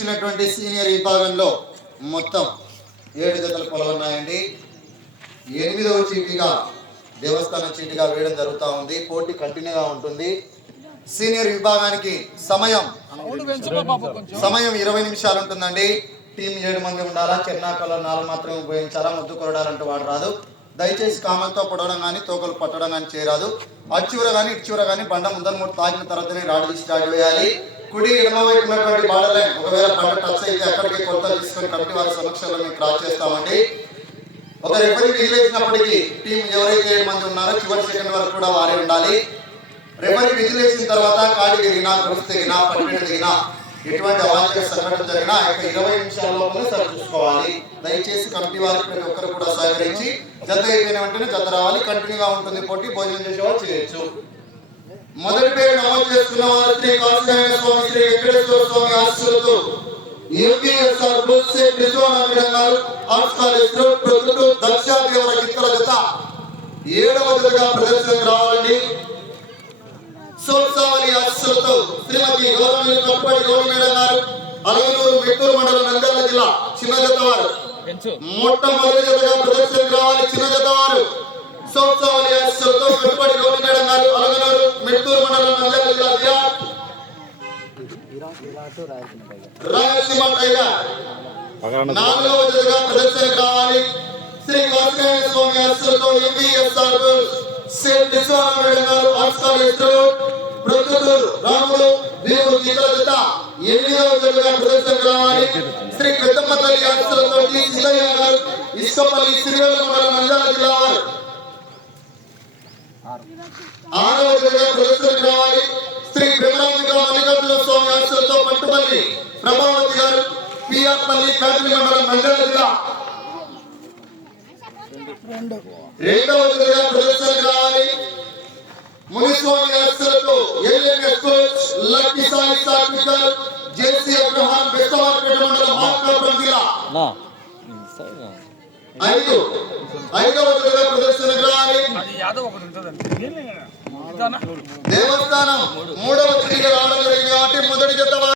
ఇచ్చినటువంటి సీనియర్ విభాగంలో మొత్తం ఏడు జతలు పొలవున్నాయండి ఎనిమిదవ చీటిగా దేవస్థాన చీటిగా వేయడం జరుగుతూ ఉంది. పోటీ కంటిన్యూగా ఉంటుంది. సీనియర్ విభాగానికి సమయం సమయం ఇరవై నిమిషాలు ఉంటుందండి. టీం ఏడు మంది ఉండాలా? చెన్నాకలో నాలుగు మాత్రమే ఉపయోగించాలా? ముద్దు కొరడాలంటే వాడు రాదు. దయచేసి కామంతో పొడవడం కానీ తోకలు పట్టడం కానీ చేయరాదు. అచ్చూర కానీ ఇచ్చూర కానీ బండ ముందర మూడు తాగిన తర్వాతనే రాడు తీసి స్టార్ట్ వేయాలి. కుడి ఎడమ వైపు ఉన్నటువంటి బార్డర్ లైన్ ఒకవేళ పంట టచ్ అయితే అక్కడికి కొలతలు తీసుకొని కమిటీ వారి సమక్షంలో మేము క్రాస్ చేస్తామండి. ఒక రెఫరీ విజిలేసినప్పటికీ టీం ఎవరైతే ఏడు మంది ఉన్నారో చివరి సెకండ్ వరకు కూడా వారే ఉండాలి. రెఫరీ విజిలేసిన తర్వాత కాడి దిగినా గుడిసి తెగినా పట్టుబడి దిగినా ఎటువంటి అవాంఛనీయ సంఘటన జరిగినా ఆ యొక్క ఇరవై నిమిషాల లోపల సరి చూసుకోవాలి. దయచేసి కమిటీ వారికి ప్రతి ఒక్కరు కూడా సహకరించి జత అయిపోయిన వెంటనే జత రావాలి. కంటిన్యూగా ఉంటుంది పోటీ భోజనం చేసేవాళ్ళు చేయొచ్చు. మొదటి పేరు నమోదు చేసుకున్న వారు శ్రీ దక్షాదేవర గిత్తల జత ఏడవ జతగా ప్రదర్శనకు రావాలండి. సోత్సావలి ఆశీస్సులతో శ్రీమతి గౌరవనీయులు కప్పటి గౌరీ మేడం గారు అలగనూరు మెట్టూరు మండలం నంద్యాల జిల్లా చిన్న జత వారు. మొట్టమొదటి జతగా ప్రదర్శనకు రావాలి చిన్న జత వారు. సోత్సావలి ఆశీస్సులతో కప్పటి గౌరీ మేడం గారు అలగనూరు మెట్టూరు మండలం నంద్యాల జిల్లా విరాట్ రాయలసీమ టైగర్ నాలుగవ జతగా ప్రదర్శనకు రావాలి శ్రీ కాశీనారాయణ స్వామి ఆశీస్సులతో ఎంబీఎస్ఆర్ సేట్ విశ్వనారాయణ గారు ఆర్ట్స్ కాలేజ్ ప్రొద్దుటూరు రాములు వీరు ఇతర జత ఎనిమిదవ జతగా ప్రదర్శనకు రావాలి శ్రీ పెద్దమ్మ తల్లి ఆశీస్సులతో టి. సిద్ధయ్య గారు ఇసుకపల్లి సిరివెల్ల మండలం నంద్యాల జిల్లా వారు. ఆరవ జతగా ప్రదర్శనకు పిఆర్పల్లి పేటలి మండలం జిల్లా రెండవ మునిస్వామి కోచ్ లక్కీ సాయి సాత్వికర్ జేసీ అబ్రహాం బెస్తవార్పేట జిల్లా. ఐదు. ఐదవ ఇదానా? దేవస్థానం మూడవ తిరిగి రావడం జరిగింది కాబట్టి మొదటి జత